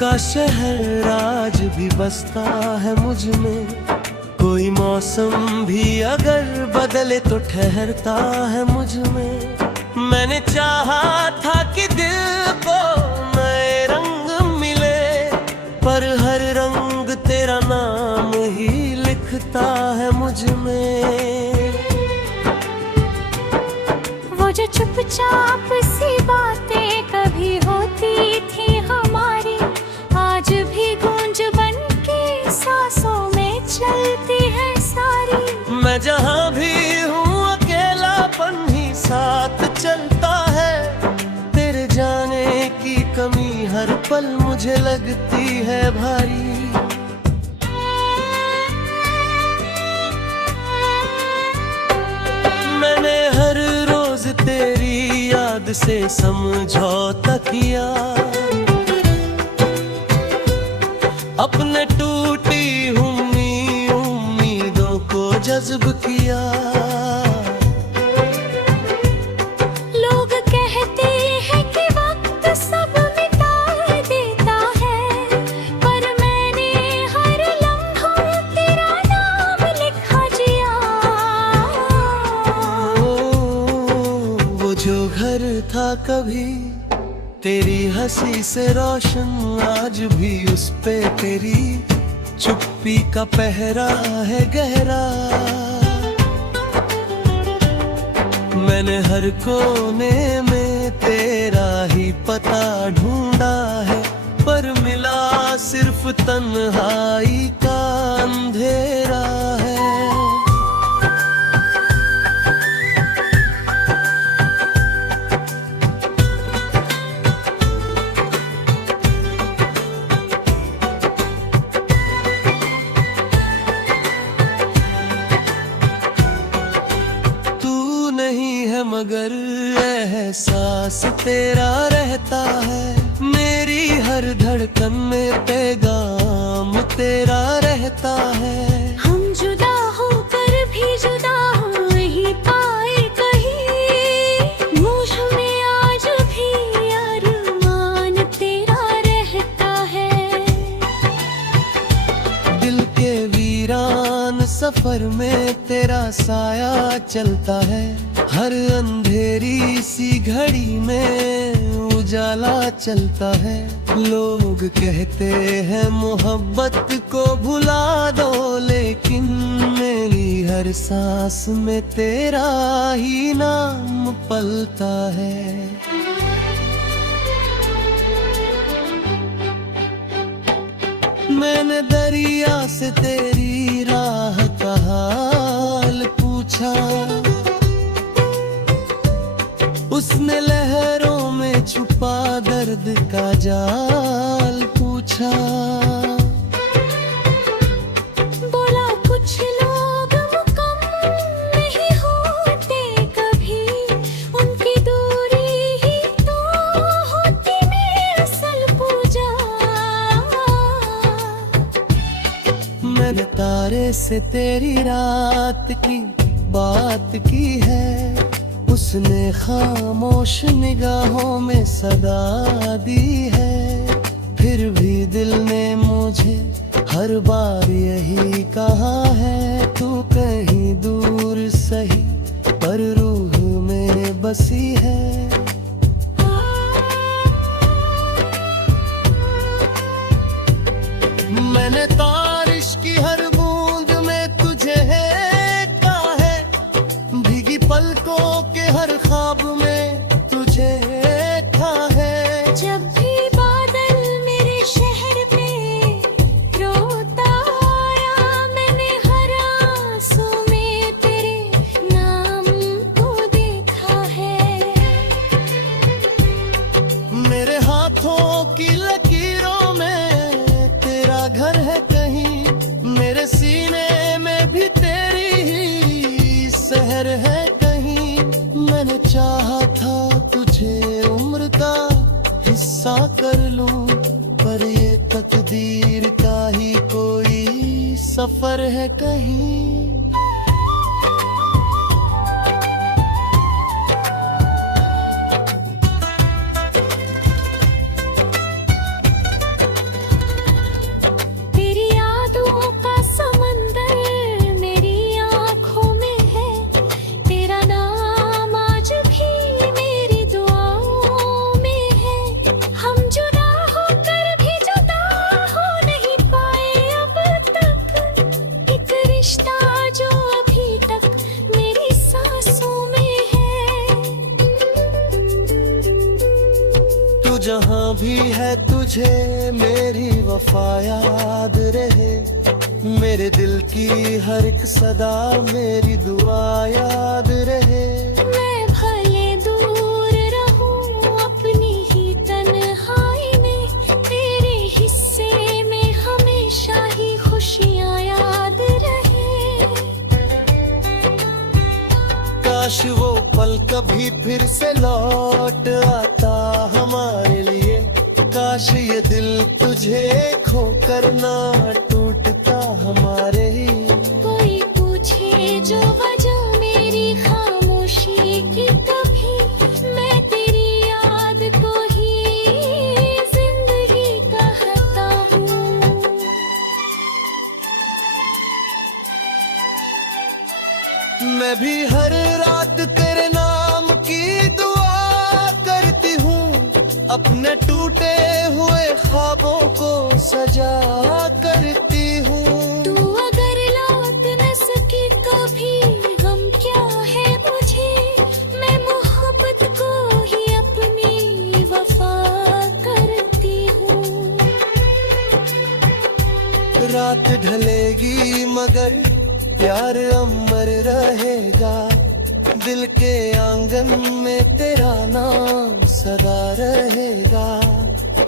का शहर आज भी बसता है मुझ में। कोई मौसम भी अगर बदले तो ठहरता है मुझ में। मैंने चाहा था कि दिल को नए रंग मिले, पर हर रंग तेरा नाम ही लिखता है मुझ में। वो जो चुपचाप सी बातें कभी होती थी हमारी, आज भी गूंज बन के सांसों में चलती है सारी। मैं जहाँ भी हूँ अकेलापन ही साथ चलता है। तेरे जाने की कमी हर पल मुझे लगती है भारी। मैंने हर रोज तेरी याद से समझौता किया, अपने टूटी हुई उम्मीदों को जज्ब किया। लोग कहते हैं कि वक्त सब मिटा देता है, पर मैंने हर लम्हा तेरा नाम लिखा जिया। वो जो घर था कभी तेरी हंसी से रोशन, आज भी उस पे तेरी चुप्पी का पहरा है गहरा। मैंने हर कोने में तेरा ही पता ढूंढा है, पर मिला सिर्फ तन्हाई का अंधेरा है। मगर एहसास तेरा रहता है, मेरी हर धड़कन में पैगाम तेरा रहता है। हम जुदा होकर भी जुदा हो नहीं पाए कहीं, मुझ में आज भी अरमान तेरा रहता है। दिल के वीरान सफर में तेरा साया चलता है, हर अंधेरी सी घड़ी में उजाला चलता है। लोग कहते हैं मोहब्बत को भुला दो, लेकिन मेरी हर सांस में तेरा ही नाम पलता है। मैंने दरिया से तेरी राह का हाल पूछा, उसने लहरों में छुपा दर्द का जाल पूछा। बोला कुछ लोग मुकम्मल नहीं होते कभी, उनकी दूरी ही तो होती में असल पूजा। मैंने तारे से तेरी रात की बात की है, उसने खामोश निगाहों में सदा दी है। फिर भी दिल ने मुझे हर बार यही कहा है, तू कहीं दूर सही पर रूह में बसी है। मैंने बारिश की हर बूंद में तुझे देखा है, भीगी पलकों के हर ख्वाब में तुझे देखा है। जब भी बादल मेरे शहर पे रोता आया, मैंने हर आंसू में तेरे नाम को देखा है। मेरे हाथों की लकीरों में तेरा घर है कहीं, मेरे सीने में भी तेरी ही सहर है कहीं। मैंने चाहा था तुझे उम्र का हिस्सा कर लूं, पर ये तकदीर का ही कोई सफर है कहीं। वफा याद रहे, मेरे दिल की हर एक सदा मेरी दुआ याद रहे। मैं भले दूर रहूं अपनी ही तन्हाई में, तेरे हिस्से में हमेशा ही खुशियाँ याद रहे। काश वो पल कभी फिर से लौट आता हमारे लिए, काश ये दिल तुझे खोकर ना टूटता हमारे ही। कोई पूछे जो वजह मेरी खामोशी की, कभी मैं तेरी याद को ही जिंदगी कहता हूँ। मैं भी हर रात तेरे नाम की दुआ करती हूँ, अपने टूटे हुए ख्वाबों को सजा करती हूँ। तू अगर लौट न सके कभी, गम क्या है मुझे, मैं मोहब्बत को ही अपनी वफा करती हूँ। रात ढलेगी मगर प्यार अमर रहेगा, दिल के आंगन में तेरा नाम सदा रहेगा।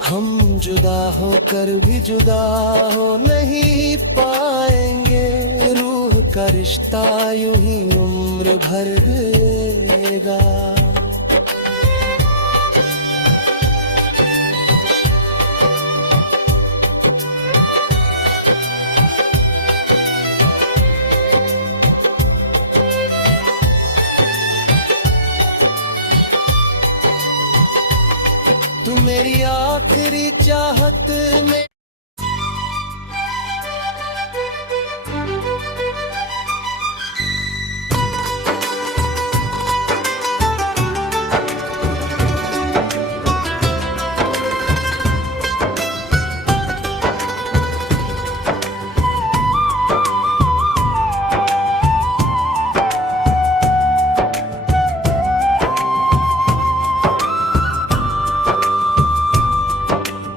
हम जुदा होकर भी जुदा हो नहीं पाएंगे, रूह का रिश्ता यूं ही उम्र भर रहेगा। तू मेरी आखिरी चाहत में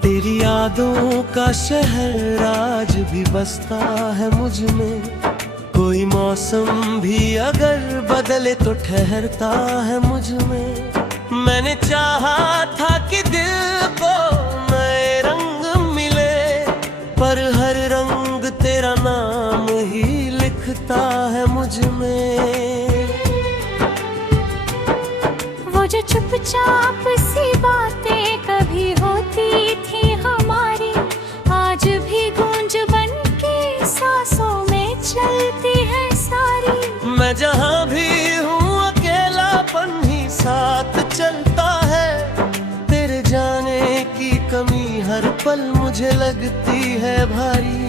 तेरी यादों का शहर आज भी बसता है मुझ में, कोई मौसम भी अगर बदले तो ठहरता है मुझ में। मैंने चाहा था कि दिल को नए रंग मिले, पर हर रंग तेरा नाम ही लिखता है मुझ में। वो जो चुपचाप सी बातें कभी होती थी हमारी, आज भी गूंज बन के सांसों में चलती है सारी। मैं जहाँ भी हूँ अकेलापन ही साथ चलता है, तेरे जाने की कमी हर पल मुझे लगती है भारी।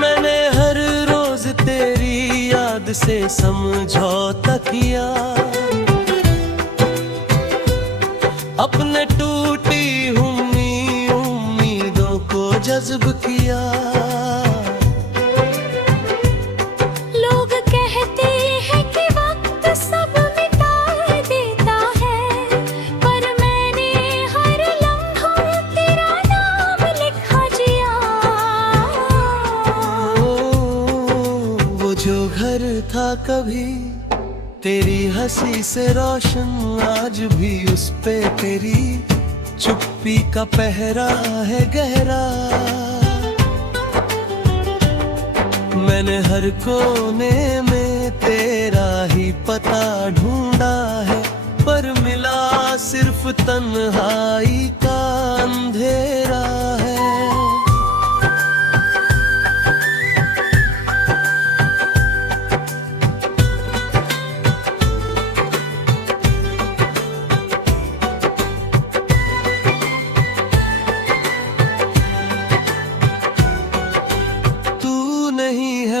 मैंने हर रोज तेरी याद से समझौता किया, अपने टूटी हुई उम्मीदों को जज्ब किया। लोग कहते हैं कि वक्त सब मिटा देता है, पर मैंने हर लम्हा तेरा नाम लिखा जिया। वो जो घर था कभी तेरी हंसी से रोशन, आज भी उस पे तेरी चुप्पी का पहरा है गहरा। मैंने हर कोने में तेरा ही पता ढूंढा है, पर मिला सिर्फ तन्हाई का अंधेरा है।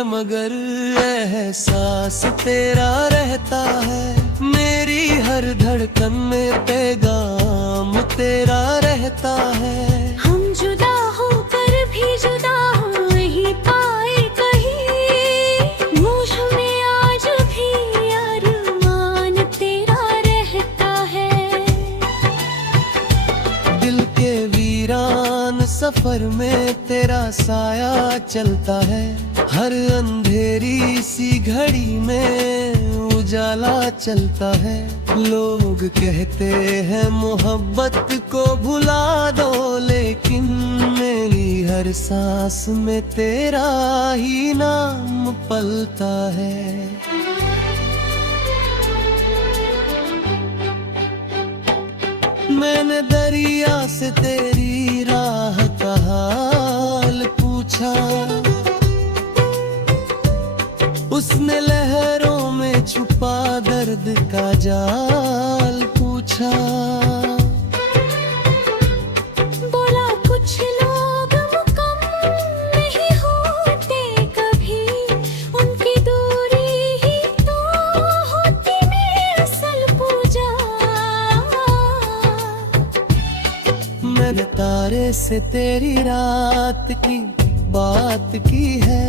मगर एहसास तेरा रहता है, मेरी हर धड़कन में पैगाम तेरा रहता है। हम जुदा होकर भी जुदा हो नहीं पाए कहीं, मुझ में आज भी अरमान तेरा रहता है। सफर में तेरा साया चलता है, हर अंधेरी सी घड़ी में उजाला चलता है। लोग कहते हैं मोहब्बत को भुला दो, लेकिन मेरी हर सांस में तेरा ही नाम पलता है। मैंने दरिया से तेरी राह का हाल पूछा, उसने लहरों में छुपा दर्द का जाल पूछा। बोला कुछ लोग मुकम्मल नहीं होते कभी, उनकी दूरी ही तो होती मेरी असल पूजा। मैंने तारे से तेरी रात की बात की है,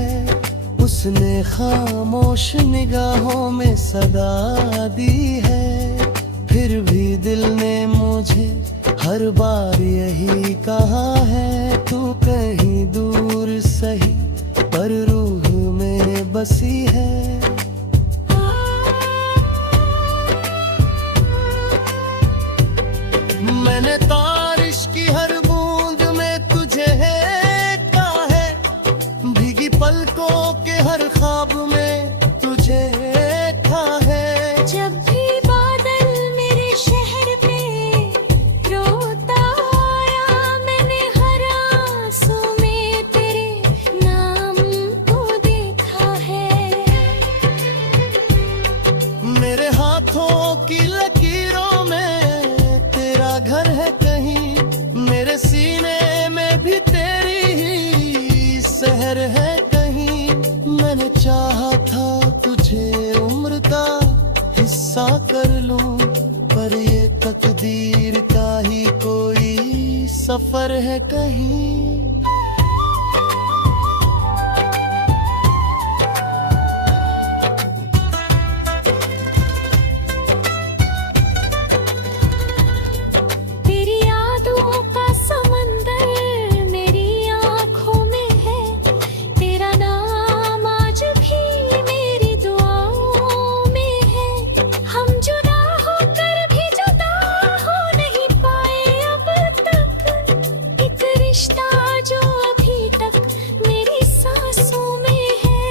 उसने खामोश निगाहों में सदा दी है। फिर भी दिल ने मुझे हर बार यही कहा है, तू कहीं दूर सही पर रूह में बसी है। मैंने बारिश की हर बूंद में तुझे देखा है, भीगी पलकों के हर ख्वाब में तुझे देखा है। जब भी बादल मेरे शहर पे रोता आया, मैंने हर आंसू में तेरे नाम को देखा है। मेरे हाथों की लकीरों में तेरा घर है कहीं, मेरे सीने में भी तेरी ही सहर है कहीं। मैंने चाहा था तुझे उम्र का हिस्सा कर लूं, पर ये तकदीर का ही कोई सफर है कहीं। तेरी यादों का समंदर मेरी आँखों में है, तेरा नाम आज भी मेरी दुआओं में है। हम जुदा होकर भी जुदा हो नहीं पाए अब तक, एक रिश्ता जो अभी तक मेरी सांसों में है।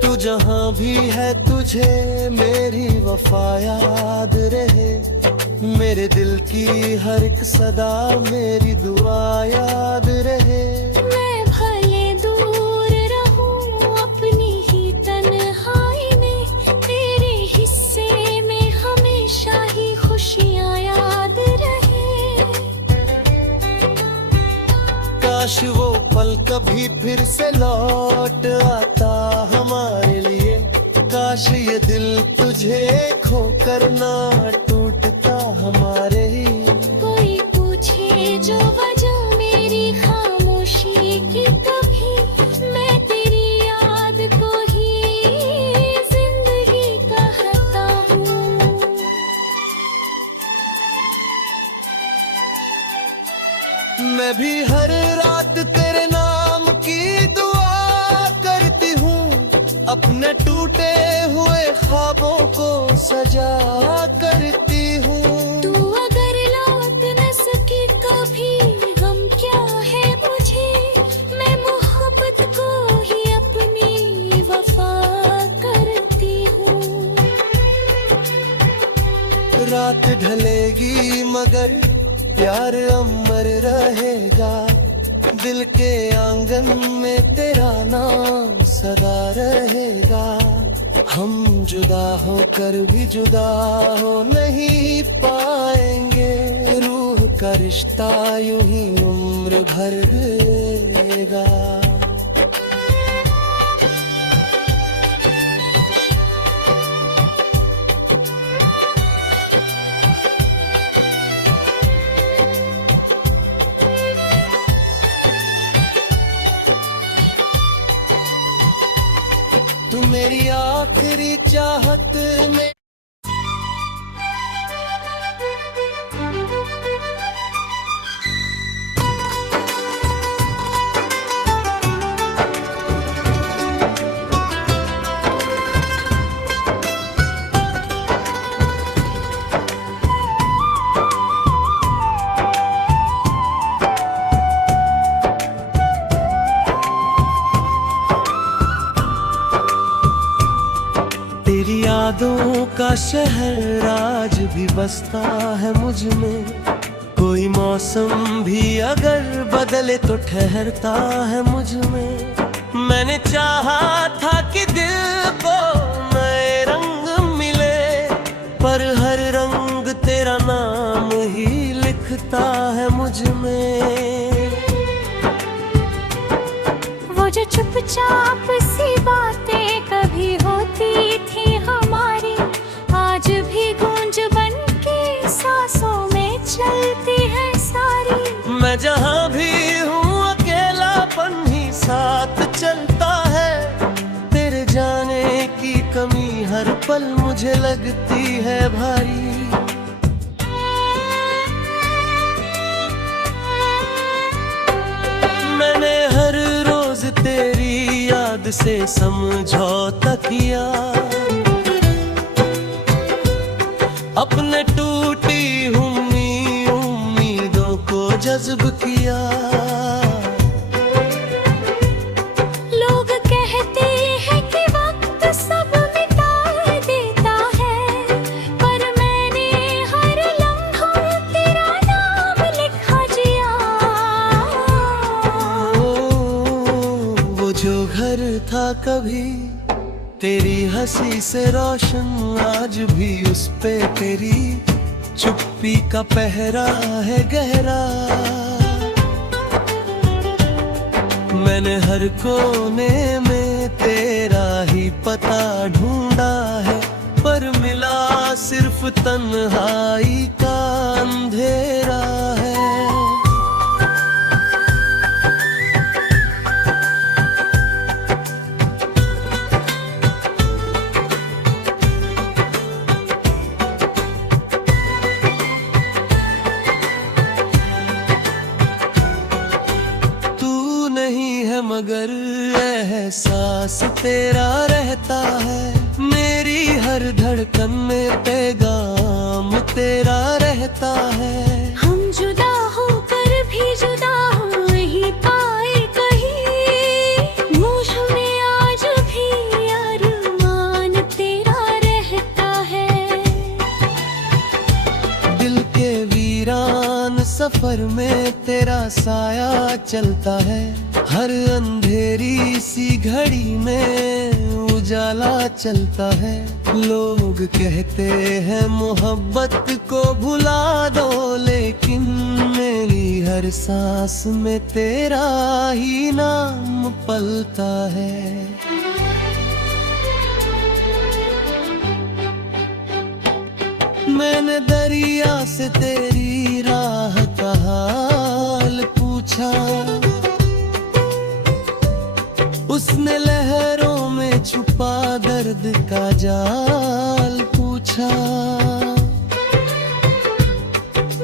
तू जहाँ भी है तुझे मेरी वफा याद रहे, मेरे दिल की हर एक सदा मेरी दुआ याद रहे। मैं भले दूर रहूं अपनी ही तन्हाई में, तेरे हिस्से में हमेशा ही खुशियाँ याद रहे। काश वो पल कभी फिर से लौट आता हमारे लिए, काश ये दिल तुझे खोकर ना टूटता हमारे ही। कोई पूछे जो वजह मेरी खामोशी की, कभी मैं तेरी याद को ही जिंदगी कहता हूँ। मैं भी हर रात तेरे नाम की दुआ करती हूँ, अपने टूटे हुए ख्वाबों को सजा करती हूँ। तू अगर लौट न सके कभी, गम क्या है मुझे, मैं मोहब्बत को ही अपनी वफा करती हूँ। रात ढलेगी मगर प्यार अमर रहेगा, दिल के आंगन में तेरा नाम सदा रहेगा। हम जुदा होकर भी जुदा हो नहीं पाएंगे, रूह का रिश्ता यूं ही उम्र भर रहेगा। तू मेरी आखिरी चाहत में बातों का शहर आज भी बसता है मुझ में। कोई मौसम भी अगर बदले तो ठहरता है मुझ में। मैंने चाहा था कि दिल को नए रंग मिले, पर हर रंग तेरा नाम ही लिखता है मुझ में। वो जो चुपचाप सी बातें कभी होती थी हमारी, आज भी गूंज बन के सांसों में चलती है सारी। मैं जहाँ भी हूँ अकेलापन ही साथ चलता है। तेरे जाने की कमी हर पल मुझे लगती है भारी। मैंने हर रोज तेरी याद से समझौता किया, अपने टूटी हुई उम्मीदों को जज्ब किया। लोग कहते हैं कि वक्त सब मिटा देता है, पर मैंने हर लम्हा तेरा नाम लिखा जिया। वो जो घर था कभी तेरी हंसी से रोशन, आज भी उस पे तेरी चुप्पी का पहरा है गहरा। मैंने हर कोने में तेरा ही पता ढूंढा है, पर मिला सिर्फ तन्हाई का अंधेरा है। मगर एहसास तेरा रहता है, मेरी हर धड़कन में पैगाम तेरा रहता है। हम जुदा होकर भी जुदा हो नहीं पाए कहीं, मुझ में आज भी अरमान तेरा रहता है। दिल के वीरान सफर में तेरा साया चलता है, हर अंधेरी सी घड़ी में उजाला चलता है। लोग कहते हैं मोहब्बत को भुला दो, लेकिन मेरी हर सांस में तेरा ही नाम पलता है। मैंने दरिया से तेरी राह का हाल पूछा, उसने लहरों में छुपा दर्द का जाल पूछा।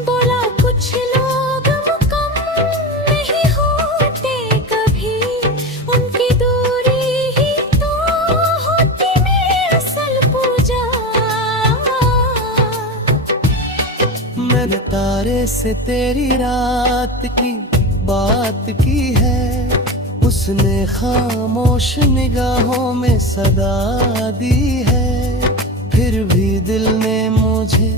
बोला कुछ लोग मुकम्मल नहीं होते कभी, उनकी दूरी ही तो होती मेरी असल पूजा। मैंने तारे से तेरी रात की बात की है, उसने खामोश निगाहों में सदा दी है। फिर भी दिल ने मुझे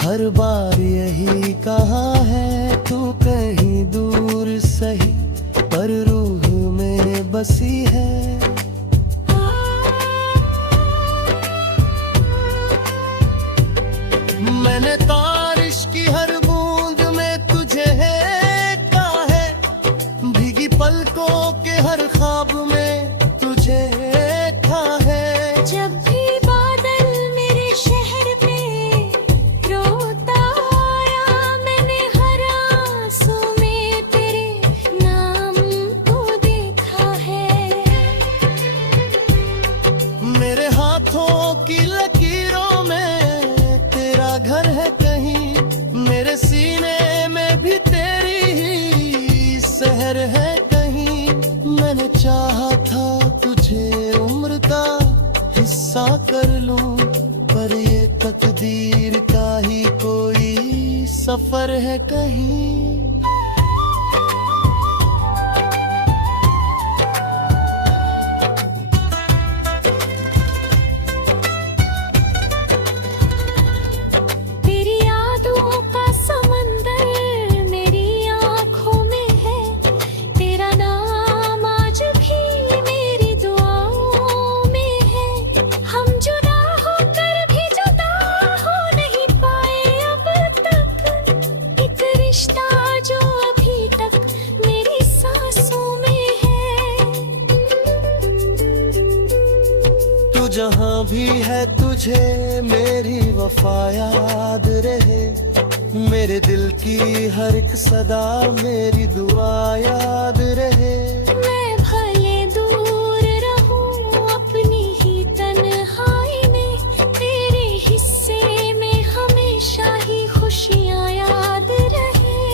हर बार यही कहा है, तू कहीं दूर सही पर रूह में बसी है। मैंने बारिश की हर बूंद में तुझे देखा है, भीगी पलकों के हर ख्वाब में तुझे देखा है। जब भी बादल मेरे शहर पे रोता आया, मैंने हर आंसू में तेरे नाम को देखा है। मेरे हाथों की लकीरों में तेरा घर है कहीं, मेरे सीने में भी तेरी ही सहर है कहीं। मैंने चाहा था तुझे उम्र का हिस्सा कर लूं, पर ये तकदीर का ही कोई सफर है कहीं। वफा याद रहे, मेरे दिल की हर एक सदा मेरी दुआ याद रहे। मैं भले दूर रहूं अपनी ही तन्हाई में, तेरे हिस्से में हमेशा ही खुशियां याद रहे।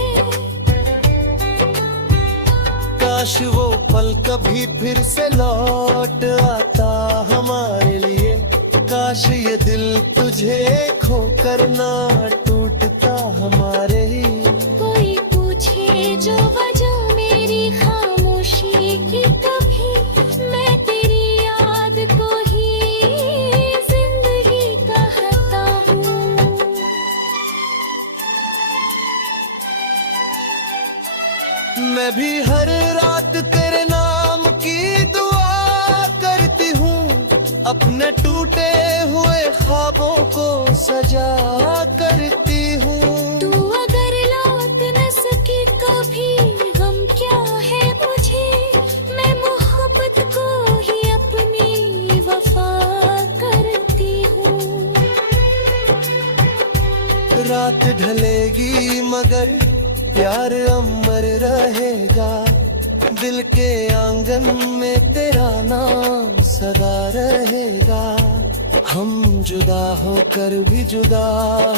काश वो पल कभी फिर से लौट आता हमारे लिए, काश ये दिल तुझे खोकर ना टूटता हमारे लिए। कोई पूछे जो वजह मेरी खामोशी की, कभी मैं तेरी याद को ही जिंदगी कहता हूँ। मैं भी हर रात तेरे नाम की दुआ करती हूँ, अपने टूटे हुए ख्वाबों को सजा करती हूँ। तू अगर लौट न सके कभी, गम क्या है मुझे, मैं मोहब्बत को ही अपनी वफा करती हूँ। रात ढलेगी मगर प्यार अमर रहेगा, दिल के आंगन में तेरा नाम सदा रहेगा। हम जुदा होकर भी जुदा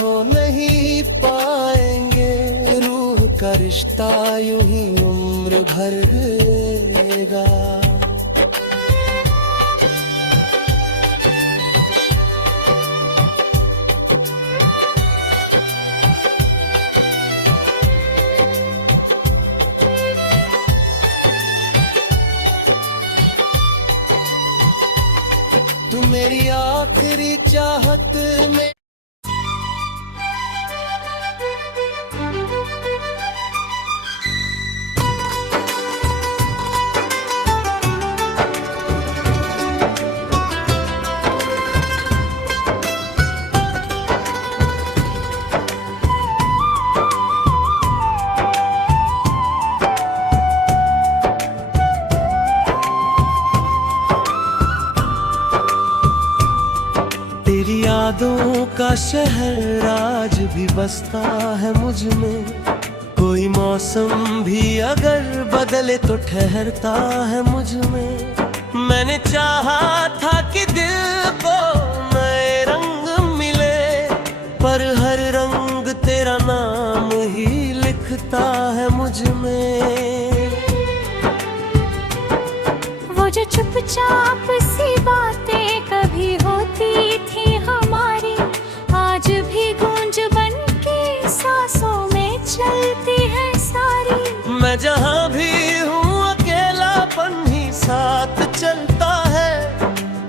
हो नहीं पाएंगे, रूह का रिश्ता यूं ही उम्र भर रहेगा। तू मेरी आखिरी चाहत में तेरी यादों का शहर आज भी बसता है मुझ में, कोई मौसम भी अगर बदले तो ठहरता है मुझ में। मैंने चाहा था कि दिल को नए रंग मिले, पर हर रंग तेरा नाम ही लिखता है मुझ में। वो जो चुपचाप सी बातें कभी होती थी हमारी, आज भी गूंज बन के सांसों में चलती है सारी। मैं जहाँ भी हूँ अकेलापन ही साथ चलता है,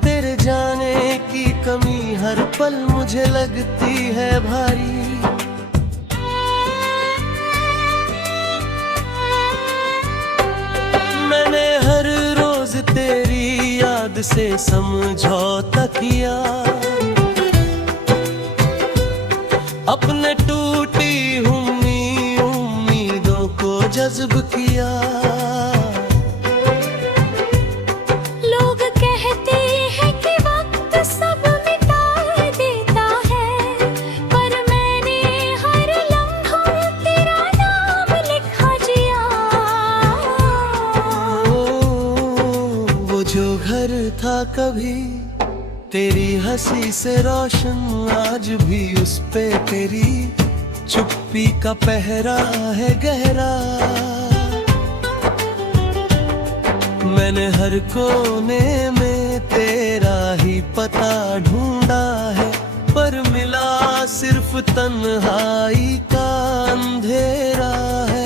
तेरे जाने की कमी हर पल मुझे लगती है भारी। मैंने हर रोज तेरी याद से समझौता किया, अपने टूटी हुई उम्मीदों को जज्ब किया। लोग कहते हैं कि वक्त सब मिटा देता है, पर मैंने हर लम्हा तेरा नाम लिखा जिया। वो जो घर था कभी तेरी हंसी से रोशन, आज भी उस पे तेरी चुप्पी का पहरा है गहरा। मैंने हर कोने में तेरा ही पता ढूंढा है, पर मिला सिर्फ तन्हाई का अंधेरा है।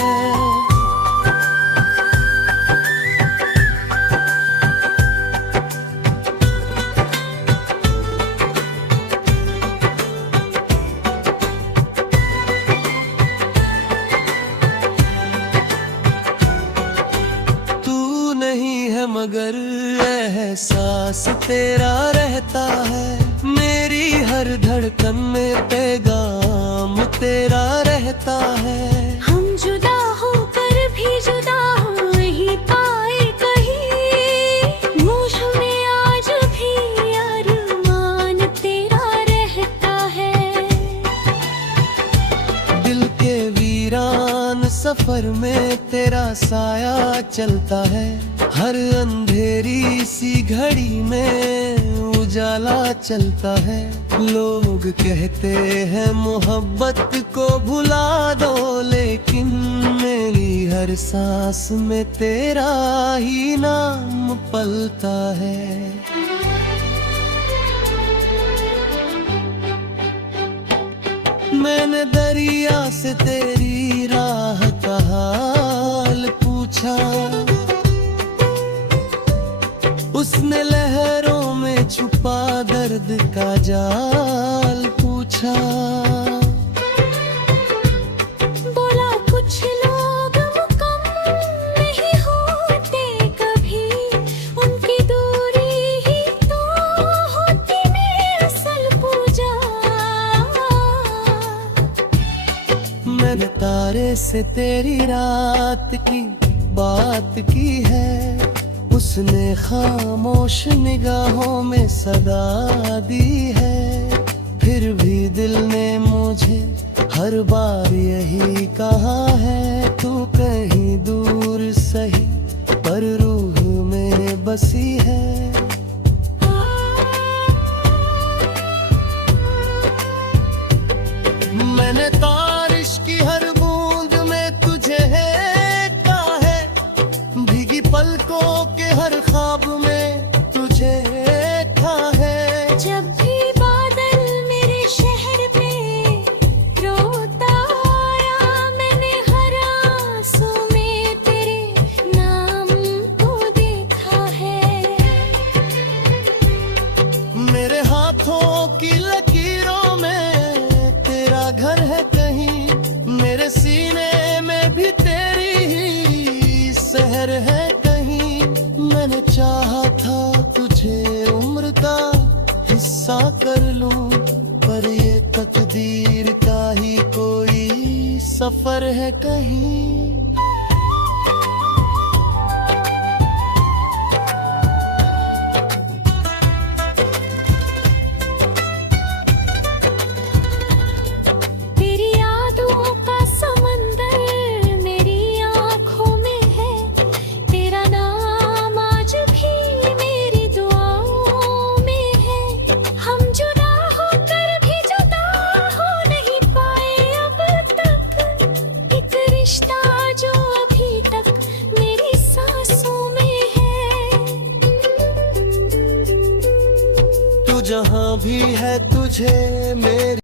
मगर एहसास तेरा रहता है, मेरी हर धड़कन में पैगाम तेरा रहता है। हम जुदा होकर भी जुदा हो नहीं पाए कहीं, मुझ में आज भी अरमान तेरा रहता है। सफर में तेरा साया चलता है, हर अंधेरी सी घड़ी में उजाला चलता है। लोग कहते हैं मोहब्बत को भुला दो, लेकिन मेरी हर सांस में तेरा ही नाम पलता है। मैंने दरिया से तेरी राह का हाल पूछा, उसने लहरों में छुपा दर्द का जाल पूछा। बोला कुछ लोग मुकम्मल नहीं होते कभी, उनकी दूरी ही तो होती मेरी असल पूजा। मैंने तारे से तेरी रात की बात की है, उसने खामोश निगाहों में सदा दी है। फिर भी दिल ने मुझे हर बार यही कहा है, तू कहीं दूर सही पर रूह में बसी है। मैंने तारिश की हर बूंद में तुझे देखा है, भीगी पलकों के हर ख्वाब में तुझे देखा है। जब भी बादल मेरे शहर में रोता आया, मैंने हर आंसू में तेरे नाम को देखा है। मेरे हाथों की लकीरों में तेरा घर है कहीं, मेरे सीने में भी तेरी ही सहर है कहीं। मैंने चाहा था तुझे उम्र का हिस्सा कर लूं, पर ये तकदीर का ही कोई सफर है कहीं।